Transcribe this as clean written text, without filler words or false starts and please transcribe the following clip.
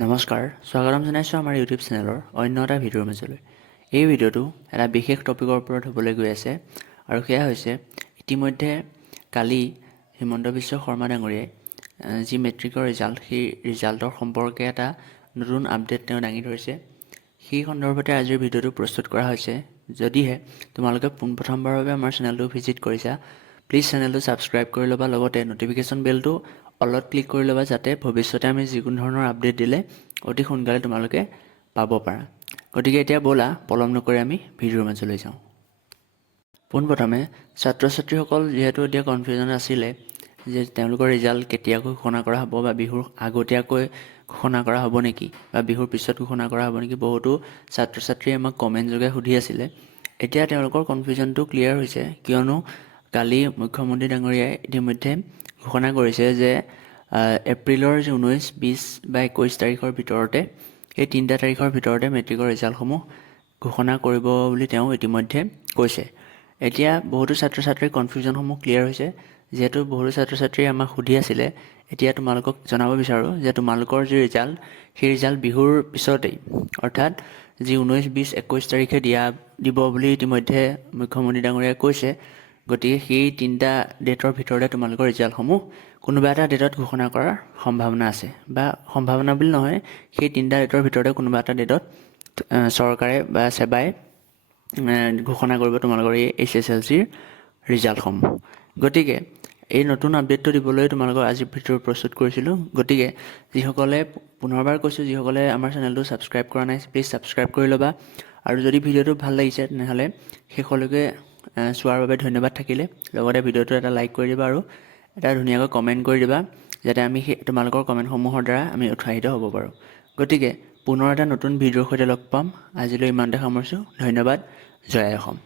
নমস্কাৰ, স্বাগতম জনাইছোঁ আমাৰ ইউটিউব চেনেলৰ অন্য এটা ভিডিঅ'ৰ মাজলৈ। এই ভিডিঅ'টো এটা বিশেষ টপিকৰ ওপৰত হ'বলৈ গৈ আছে আৰু সেয়া হৈছে ইতিমধ্যে কালি হিমন্ত বিশ্ব শৰ্মা ডাঙৰীয়াই যি মেট্ৰিকৰ ৰিজাল্ট, সেই ৰিজাল্টৰ সম্পৰ্কে এটা নতুন আপডেট তেওঁ দাঙি ধৰিছে। সেই সন্দৰ্ভতে আজিৰ ভিডিঅ'টো প্ৰস্তুত কৰা হৈছে। যদিহে তোমালোকে পোনপ্ৰথমবাৰৰ বাবে আমাৰ চেনেলটো ভিজিট কৰিছা, প্লিজ চেনেলটো ছাবস্ক্ৰাইব কৰি ল'বা, লগতে ন'টিফিকেশ্যন বেলটো অলত ক্লিক কৰি ল'বা, যাতে ভৱিষ্যতে আমি যিকোনো ধৰণৰ আপডেট দিলে অতি সোনকালে তোমালোকে পাব পাৰা। গতিকে এতিয়া ব'লা পলম নকৰি আমি ভিডিঅ'ৰ মাজলৈ যাওঁ। পোনপ্ৰথমে ছাত্ৰ ছাত্ৰীসকল যিহেতু এতিয়া কনফিউজন আছিলে যে তেওঁলোকৰ ৰিজাল্ট কেতিয়াকৈ ঘোষণা কৰা হ'ব বা বিহুৰ আগতীয়াকৈ ঘোষণা কৰা হ'ব নেকি বা বিহুৰ পিছত ঘোষণা কৰা হ'ব নেকি, বহুতো ছাত্ৰ ছাত্ৰীয়ে আমাক কমেণ্ট যোগে সুধি আছিলে। এতিয়া তেওঁলোকৰ কনফিউজনটো ক্লিয়াৰ হৈছে, কিয়নো কালি মুখ্যমন্ত্ৰী ডাঙৰীয়াই ইতিমধ্যে ঘোষণা কৰিছে যে এপ্ৰিলৰ 19, 20 বা 21 তাৰিখৰ ভিতৰতে, এই 3টা তাৰিখৰ ভিতৰতে মেট্ৰিকৰ ৰিজাল্টসমূহ ঘোষণা কৰিব বুলি তেওঁ ইতিমধ্যে কৈছে। এতিয়া বহুতো ছাত্ৰ ছাত্ৰীৰ কনফিউজনসমূহ ক্লিয়াৰ হৈছে। যিহেতু বহুতো ছাত্ৰ ছাত্ৰীয়ে আমাক সুধি আছিলে, এতিয়া তোমালোকক জনাব বিচাৰোঁ যে তোমালোকৰ যি ৰিজাল্ট, সেই ৰিজাল্ট বিহুৰ পিছতেই, অৰ্থাৎ যি 19, 20, 21 তাৰিখে দিব বুলি ইতিমধ্যে মুখ্যমন্ত্ৰী ডাঙৰীয়াই কৈছে। গতিকে সেই 3টা ডেটৰ ভিতৰতে তোমালোকৰ ৰিজাল্টসমূহ কোনোবা এটা ডেটত ঘোষণা কৰাৰ সম্ভাৱনা আছে, বা সম্ভাৱনা বুলি নহয়, সেই 3টা ডেটৰ ভিতৰতে কোনোবা এটা ডেটত চৰকাৰে বা সেৱাই ঘোষণা কৰিব তোমালোকৰ এই HSLCৰ ৰিজাল্টসমূহ। গতিকে এই নতুন আপডেটটো দিবলৈ তোমালোকৰ আজি ভিডিঅ' প্ৰস্তুত কৰিছিলোঁ। গতিকে যিসকলে, পুনৰবাৰ কৈছোঁ, যিসকলে আমাৰ চেনেলটো ছাবস্ক্ৰাইব কৰা নাই, প্লিজ ছাবস্ক্ৰাইব কৰি ল'বা। আৰু যদি ভিডিঅ'টো ভাল লাগিছে তেনেহ'লে শেষলৈকে চোৱাৰ বাবে ধন্যবাদ থাকিলে। লগতে ভিডিঅ'টো এটা লাইক কৰি দিবা আৰু এটা ধুনীয়াকৈ কমেণ্ট কৰি দিবা, যাতে আমি সেই তোমালোকৰ কমেণ্টসমূহৰ দ্বাৰা আমি উৎসাহিত হ'ব পাৰোঁ। গতিকে পুনৰ এটা নতুন ভিডিঅ'ৰ সৈতে লগ পাম। আজিলৈ ইমানতে সামৰিছোঁ। ধন্যবাদ। জয় অসম।